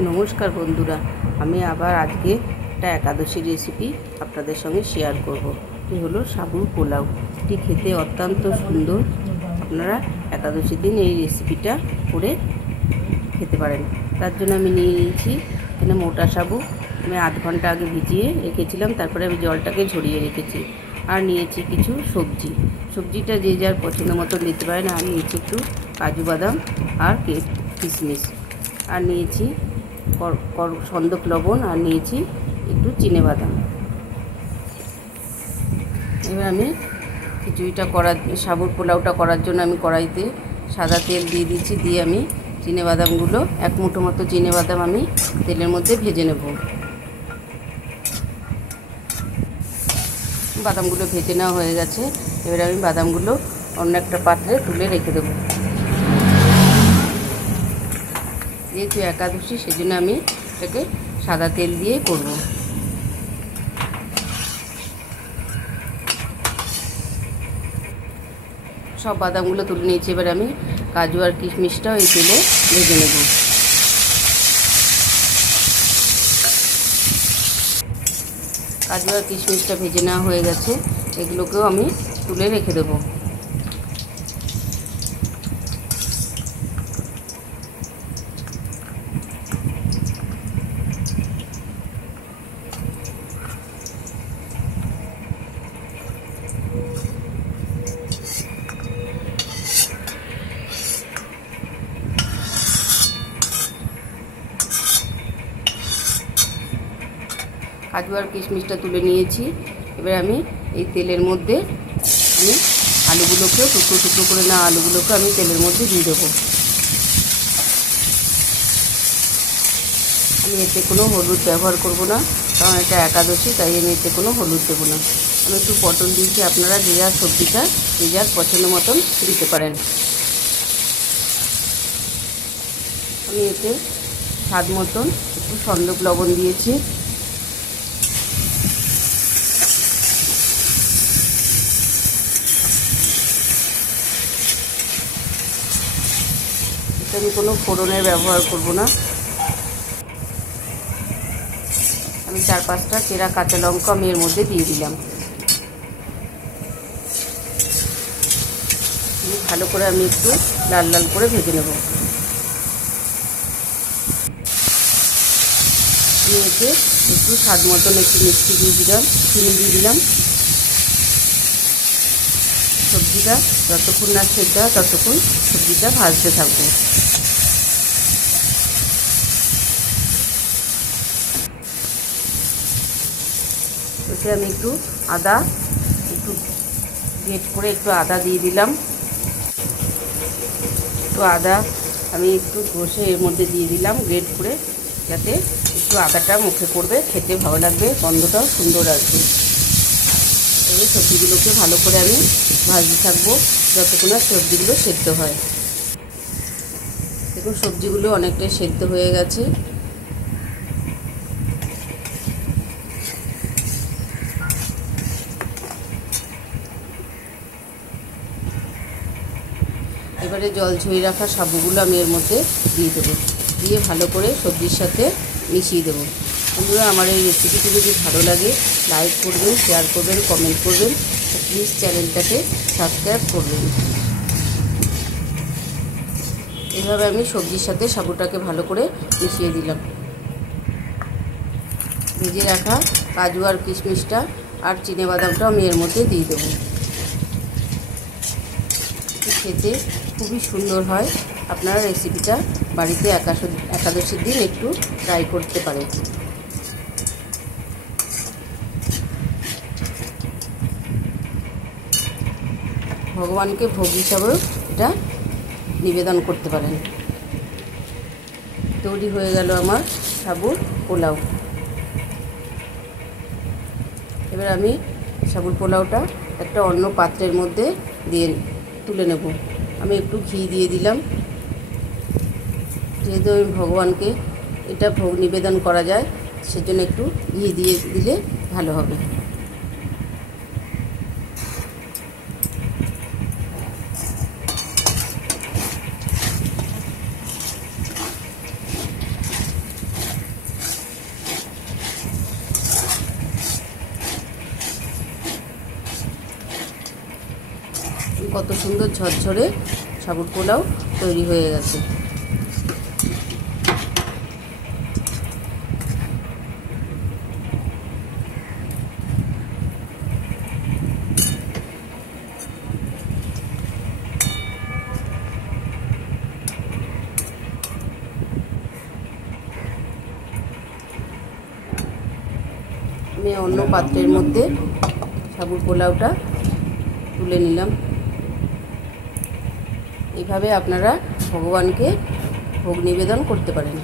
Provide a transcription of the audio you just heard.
নমস্কার বন্ধুরা, আমি আবার আজকে একটা একাদশী রেসিপি আপনাদের সঙ্গে শেয়ার করব। এটি হলো সাবুর পোলাও। এটি খেতে অত্যন্ত সুন্দর। আপনারা একাদশীর দিন এই রেসিপিটা করে খেতে পারেন। তার জন্য আমি নিয়ে নিয়েছি এখানে মোটা সাবু আমি আধ ঘণ্টা আগে ভিজিয়ে রেখেছিলাম, তারপরে আমি জলটাকে ঝরিয়ে রেখেছি। আর নিয়েছি কিছু সবজি। সবজিটা যে যার পছন্দ মতো নিতে পারেন। আর নিয়েছি একটু কাজু বাদাম আর কিশমিশ। আর নিয়েছি কর- সন্দক লবণ আর নিয়েছি একটু চিনে বাদাম। এবার আমি খিচুড়িটা করার সাবুর পোলাওটা করার জন্য আমি কড়াইতে সাদা তেল দিয়ে দিচ্ছি, দিয়ে আমি চিনে বাদামগুলো, এক মুঠো মতো চিনে বাদাম আমি তেলের মধ্যে ভেজে নেব। বাদামগুলো ভেজে নেওয়া হয়ে গেছে। এবার আমি বাদামগুলো অন্য একটা পাত্রে তুলে রেখে দেবো। যেহেতু একাদশী, সেজন্য আমি এটাকে সাদা তেল দিয়ে করব। সব বাদামগুলো তুলে নিয়েছি, এবার আমি কাজু আর কিশমিশটাও এই তেলে ভেজে নেব। কাজু আর কিশমিশটা ভেজে নেওয়া হয়ে গেছে, এগুলোকেও আমি তুলে রেখে দেবো। আর কিশমিশটা তুলে নিয়েছি। এবার আমি এই তেলের মধ্যে আমি আলুগুলোকেও টুকরো টুকরো করে না, আলুগুলোকে আমি তেলের মধ্যে দিয়ে দেবো। আমি এতে কোনো হলুদ ব্যবহার করব না, কারণ এটা একাদশী, তাই আমি এতে কোনো হলুদ দেবো না। আমি একটু পটল দিয়েছি, আপনারা যে যার সবজিটা, যে যার পছন্দ মতন দিতে পারেন। আমি এতে স্বাদ মতন একটু সন্দক লবণ দিয়েছি। এতে আমি কোনো ফোড়নের ব্যবহার করব না। আমি চার পাঁচটা চেরা কাঁচা লঙ্কা আমি এর মধ্যে দিয়ে দিলাম। ভালো করে আমি একটু লাল লাল করে ভেজে নেব। আমি এতে একটু স্বাদ মতন একটু মিষ্টি দিয়ে দিলাম, চিনি দিয়ে দিলাম। সবজিটা যতক্ষণ না সেদ্ধ হয় ততক্ষণ সবজিটা ভাজতে থাকব। এতে আমি একটু আদা, একটু গ্রেট করে একটু আদা দিয়ে দিলাম। একটু আদা আমি একটু ঘষে এর মধ্যে দিয়ে দিলাম, গ্রেট করে, যাতে একটু আদাটা মুখে পড়বে, খেতে ভালো লাগবে, গন্ধটাও সুন্দর আসবে। এই সবজিগুলোকে ভালো করে আমি ভাজতে থাকব যতক্ষণ না সবজিগুলো সেদ্ধ হয়। দেখুন, সবজিগুলো অনেকটাই সেদ্ধ হয়ে গেছে। এবারে জল ঝরিয়ে রাখা সাবুগুলো আমি এর মধ্যে দিয়ে দেবো। দিয়ে ভালো করে সবজির সাথে মিশিয়ে দেবো। বন্ধুরা, আমার এই রেসিপিটি যদি ভালো লাগে লাইক করবেন শেয়ার করবেন কমেন্ট করবেন প্লিজ চ্যানেলটাকে সাবস্ক্রাইব করবেন। এভাবে আমি সবজির সাথে সাবুটাকে ভালো করে মিশিয়ে দিলাম। ভেজে রাখা কাজু আর কিশমিশটা আর চিনে বাদামটাও আমি এর মধ্যে দিয়ে দেবো। খেতে খুবই সুন্দর হয়। আপনারা রেসিপিটা বাড়িতে একাশ একাদশীর দিন একটু ট্রাই করতে পারেন। ভগবানকে ভোগ হিসাবেও এটা নিবেদন করতে পারেন। তৈরি হয়ে গেল আমার সাবুর পোলাও। এবার আমি সাবুর পোলাওটা একটা অন্য পাত্রের মধ্যে দিয়ে তুলে নেব। আমি একটু ঘি দিয়ে দিলাম। যেহেতু আমি ভগবানকে এটা ভোগ নিবেদন করা যায়, সেজন্য একটু ঘি দিয়ে দিলে ভালো হবে। কত সুন্দর ঝরঝরে সাবুর পোলাও তৈরি হয়ে গেছে। আমি অন্য পাত্রের মধ্যে সাবুর পোলাওটা তুলে নিলাম। এইভাবে আপনারা ভগবানকে ভোগ নিবেদন করতে পারেন।